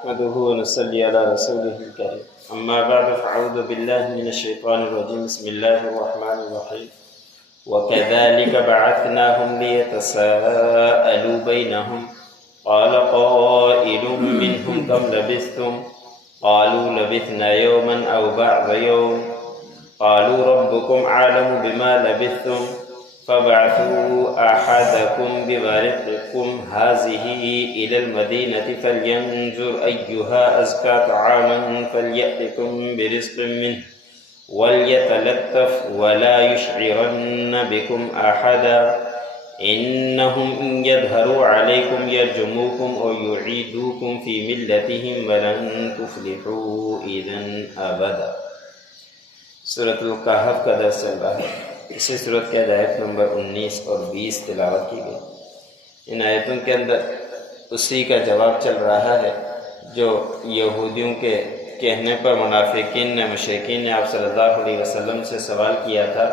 نحمده ونصلي على رسوله الكريم أما بعد فأعوذ بالله من الشيطان الرجيم بسم الله الرحمن الرحيم وكذلك بعثناهم ليتساءلوا بينهم قال قائل منهم كم لبثتم قالوا لبثنا يوما أو بعض يوم قالوا ربكم أعلم بما لبثتم فابعثوا أحدكم بورقكم هذه إلى المدينة فلينظر أيها أزكى طعاما فليأتكم برزق منه وليتلطف ولا يشعرن بكم أحدا إنهم إن يظهروا عليكم يرجموكم أو يعيدوكم في ملتهم ولن تفلحوا إذا أبدا۔ سورۃ الکہف کا درس چل رہا ہے۔ اسی صورت کے آیت نمبر 19 اور 20 تلاوت کی گئی۔ ان آیتوں کے اندر اسی کا جواب چل رہا ہے جو یہودیوں کے کہنے پر منافقین نے مشرکین نے آپ صلی اللہ علیہ وسلم سے سوال کیا تھا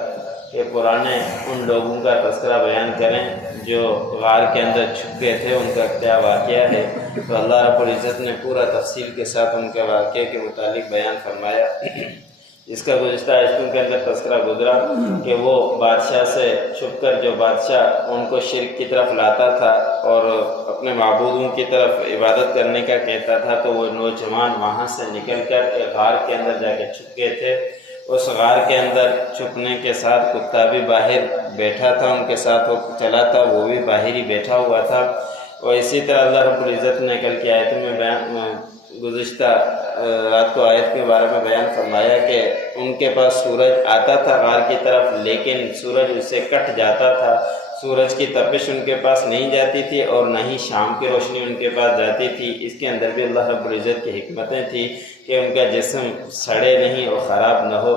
کہ پرانے ان لوگوں کا تذکرہ بیان کریں جو غار کے اندر چھپ گئے تھے، ان کا کیا واقعہ ہے۔ تو اللہ رب العزت نے پورا تفصیل کے ساتھ ان کے واقعے کے متعلق بیان فرمایا، جس کا گزشتہ آیتوں کے اندر تذکرہ گزرا کہ وہ بادشاہ سے چھپ کر جو بادشاہ ان کو شرک کی طرف لاتا تھا اور اپنے معبودوں کی طرف عبادت کرنے کا کہتا تھا، تو وہ نوجوان وہاں سے نکل کر ایک غار کے اندر جا کے چھپ گئے تھے۔ اس غار کے اندر چھپنے کے ساتھ کتا بھی باہر بیٹھا تھا، ان کے ساتھ وہ چلا تھا، وہ بھی باہر ہی بیٹھا ہوا تھا۔ اور اسی طرح اللہ رب العزت نے کل کی آیتوں میں گزشتہ رات کو آیت کے بارے میں بیان فرمایا کہ ان کے پاس سورج آتا تھا غار کی طرف، لیکن سورج اس سے کٹ جاتا تھا، سورج کی تپش ان کے پاس نہیں جاتی تھی اور نہ ہی شام کی روشنی ان کے پاس جاتی تھی۔ اس کے اندر بھی اللہ رب العزت کی حکمتیں تھیں کہ ان کا جسم سڑے نہیں اور خراب نہ ہو۔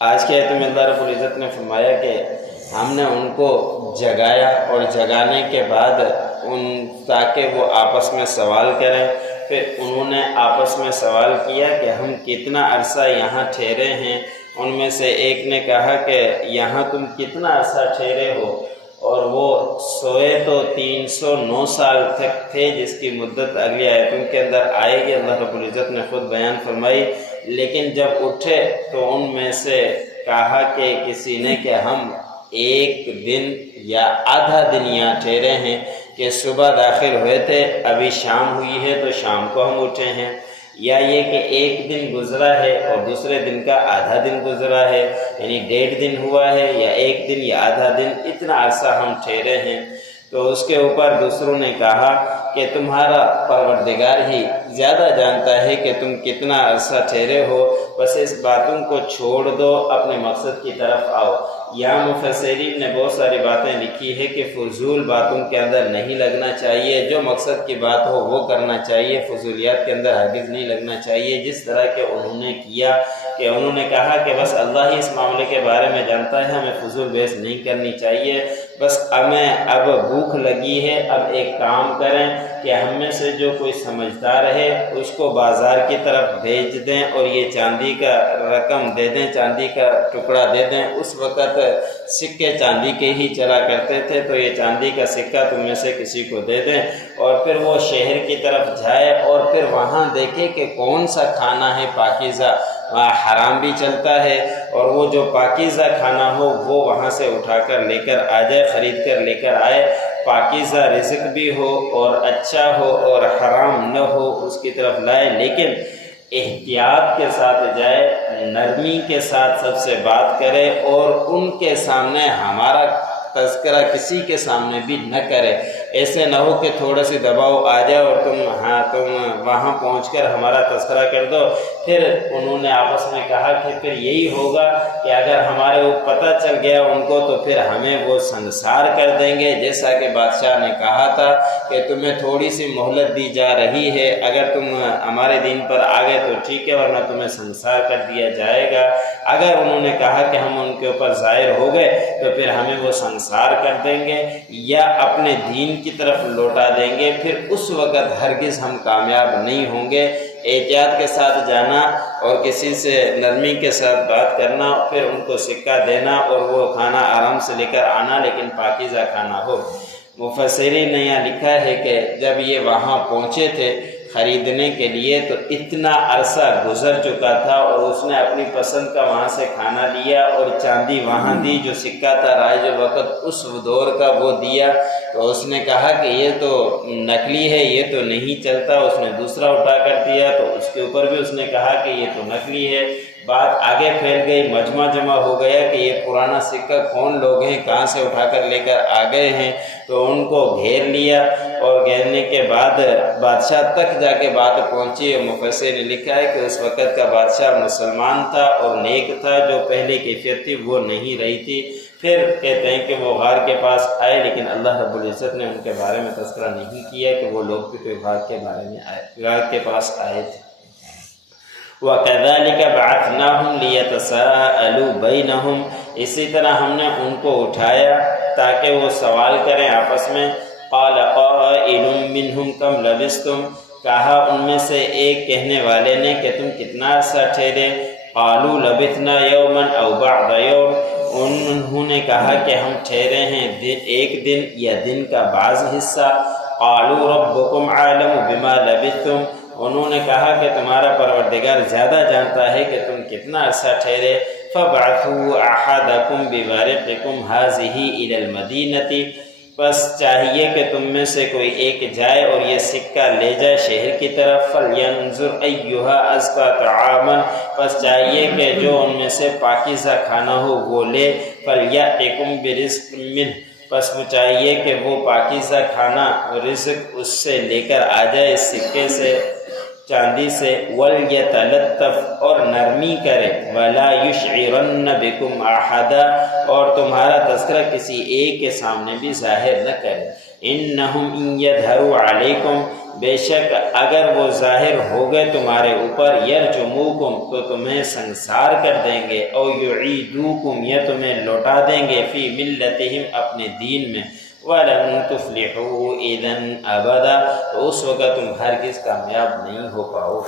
آج کے آیت میں اللہ رب العزت نے فرمایا کہ ہم نے ان کو جگایا اور جگانے کے بعد تاکہ وہ آپس میں سوال کریں۔ پھر انہوں نے آپس میں سوال کیا کہ ہم کتنا عرصہ یہاں ٹھہرے ہیں۔ ان میں سے ایک نے کہا کہ یہاں تم کتنا عرصہ ٹھہرے ہو، اور وہ سوئے تو 309 سال تک تھے، جس کی مدت اگلی آیتوں کے اندر آئے گی، اللہ رب العزت نے خود بیان فرمائی۔ لیکن جب اٹھے تو ان میں سے کہا کہ کسی نے کہ ہم ایک دن یا آدھا دن یہاں ٹھہرے ہیں، کہ صبح داخل ہوئے تھے، ابھی شام ہوئی ہے تو شام کو ہم اٹھے ہیں، یا یہ کہ ایک دن گزرا ہے اور دوسرے دن کا آدھا دن گزرا ہے، یعنی 1.5 دن ہوا ہے، یا ایک دن یا آدھا دن، اتنا عرصہ ہم ٹھہرے ہیں۔ تو اس کے اوپر دوسروں نے کہا کہ تمہارا پروردگار ہی زیادہ جانتا ہے کہ تم کتنا عرصہ ٹھہرے ہو، بس اس باتوں کو چھوڑ دو، اپنے مقصد کی طرف آؤ۔ یہاں مفسرین نے بہت ساری باتیں لکھی ہے کہ فضول باتوں کے اندر نہیں لگنا چاہیے، جو مقصد کی بات ہو وہ کرنا چاہیے، فضولیات کے اندر ہرگز نہیں لگنا چاہیے، جس طرح کہ انہوں نے کیا کہ انہوں نے کہا کہ بس اللہ ہی اس معاملے کے بارے میں جانتا ہے، ہمیں فضول بحث نہیں کرنی چاہیے، بس ہمیں اب بھوک لگی ہے، اب ایک کام کریں کہ ہم میں سے جو کوئی سمجھدار ہے اس کو بازار کی طرف بھیج دیں اور یہ چاندی کا رقم دے دیں، چاندی کا ٹکڑا دے دیں۔ اس وقت سکے چاندی کے ہی چلا کرتے تھے، تو یہ چاندی کا سکہ تم میں سے کسی کو دے دیں، اور پھر وہ شہر کی طرف جائے اور پھر وہاں دیکھے کہ کون سا کھانا ہے پاکیزہ، وہاں حرام بھی چلتا ہے، اور وہ جو پاکیزہ کھانا ہو وہ وہاں سے اٹھا کر لے کر آ جائے، خرید کر لے کر آئے، پاکیزہ رزق بھی ہو اور اچھا ہو اور حرام نہ ہو اس کی طرف لائے، لیکن احتیاط کے ساتھ جائے، نرمی کے ساتھ سب سے بات کرے، اور ان کے سامنے ہمارا تذکرہ کسی کے سامنے بھی نہ کرے۔ ایسے نہ ہو کہ تھوڑا سی دباؤ آ جائے اور تم وہاں پہنچ کر ہمارا تذکرہ کر دو۔ پھر انہوں نے آپس میں کہا کہ پھر یہی ہوگا کہ اگر ہمارے وہ پتہ چل گیا ان کو تو پھر ہمیں وہ سنسار کر دیں گے، جیسا کہ بادشاہ نے کہا تھا کہ تمہیں تھوڑی سی مہلت دی جا رہی ہے، اگر تم ہمارے دین پر آ گئے تو ٹھیک ہے، ورنہ تمہیں سنسار کر دیا جائے گا۔ اگر انہوں نے کہا کہ ہم ان کے اوپر ظاہر ہو گئے تو پھر ہمیں وہ سنسار کر دیں گے یا اپنے دین کی طرف لوٹا دیں گے، پھر اس وقت ہرگز ہم کامیاب نہیں ہوں گے۔ احتیاط کے ساتھ جانا اور کسی سے نرمی کے ساتھ بات کرنا، پھر ان کو سکہ دینا اور وہ کھانا آرام سے لے کر آنا، لیکن پاکیزہ کھانا ہو۔ مفسرین نے یہاں لکھا ہے کہ جب یہ وہاں پہنچے تھے خریدنے کے لیے تو اتنا عرصہ گزر چکا تھا اور اس نے اپنی پسند کا وہاں سے کھانا لیا اور چاندی وہاں دی، جو سکہ تھا رائج وقت اس دور کا وہ دیا، تو اس نے کہا کہ یہ تو نقلی ہے، یہ تو نہیں چلتا، اس نے دوسرا اٹھا کر دیا تو اس کے اوپر بھی اس نے کہا کہ یہ تو نقلی ہے۔ بات آگے پھیل گئی، مجمع جمع ہو گیا کہ یہ پرانا سکہ کون لوگ ہیں، کہاں سے اٹھا کر لے کر آ گئے ہیں، تو ان کو گھیر لیا اور گھیرنے کے بعد بادشاہ تک جا کے بات پہنچی۔ مفسر نے لکھا ہے کہ اس وقت کا بادشاہ مسلمان تھا اور نیک تھا، جو پہلے کیفیت تھی وہ نہیں رہی تھی۔ پھر کہتے ہیں کہ وہ غار کے پاس آئے، لیکن اللہ رب العزت نے ان کے بارے میں تذکرہ نہیں کیا کہ وہ لوگ بھی کوئی غار کے بارے میں آئے، غار کے پاس آئے تھے۔ وَكَذَلِكَ بَعَثْنَاهُمْ لِيَتَسَاءَلُوا بَيْنَهُمْ، اسی طرح ہم نے ان کو اٹھایا تاکہ وہ سوال کریں آپس میں۔ قَالَ قَائِلٌ مِّنْهُمْ كَمْ لَبِثْتُمْ، کہا ان میں سے ایک کہنے والے نے کہ تم کتنا عرصہ ٹھہرے۔ قَالُوا لَبِثْنَا يَوْمًا أَوْ بَعْضَ يَوْمٍ، انہوں نے کہا کہ ہم ٹھہرے ہیں ایک دن یا دن کا بعض حصہ۔ قَالُوا رَبُّكُمْ عَالَمُ بِمَا لَبِثْتُمْ، انہوں نے کہا کہ تمہارا پروردگار زیادہ جانتا ہے کہ تم کتنا عرصہ ٹھہرے۔ فَابْعَثُوا أَحَدَكُمْ بِوَارِقِكُمْ هَٰذِهِ إِلَى الْمَدِينَةِ، بس چاہیے کہ تم میں سے کوئی ایک جائے اور یہ سکہ لے جائے شہر کی طرف۔ فَلْيَنظُرْ أَيُّهَا أَزْكَىٰ طَعَامًا، بس چاہیے کہ جو ان میں سے پاکیزہ کھانا ہو وہ لے۔ فَلْيَأْتِكُمْ بِرِزْقٍ مِّنْهُ، بس وہ چاہیے کہ وہ پاکیزہ کھانا رزق اس سے لے کر آ جائے، اس سکے سے، چاندی سے۔ وَلْيَتَلَطَّفْ، اور نرمی کرے۔ وَلَا يُشْعِرَنَّ بِكُمْ أَحَدًا، اور تمہارا تذکرہ کسی ایک کے سامنے بھی ظاہر نہ کرے۔ إِنَّهُمْ إِن يَظْهَرُوا عَلَيْكُمْ، بے شک اگر وہ ظاہر ہو گئے تمہارے اوپر، يَرْجُمُوكُمْ، تو تمہیں سنسار کر دیں گے، أَوْ يُعِيدُوكُمْ، یا تمہیں لوٹا دیں گے، فِي مِلَّتِهِمْ، اپنے دین میں۔ وَلَن تُفْلِحُوا إِذًا أَبَدًا، تو اس وقت تم ہرگز کامیاب نہیں ہو پاؤ۔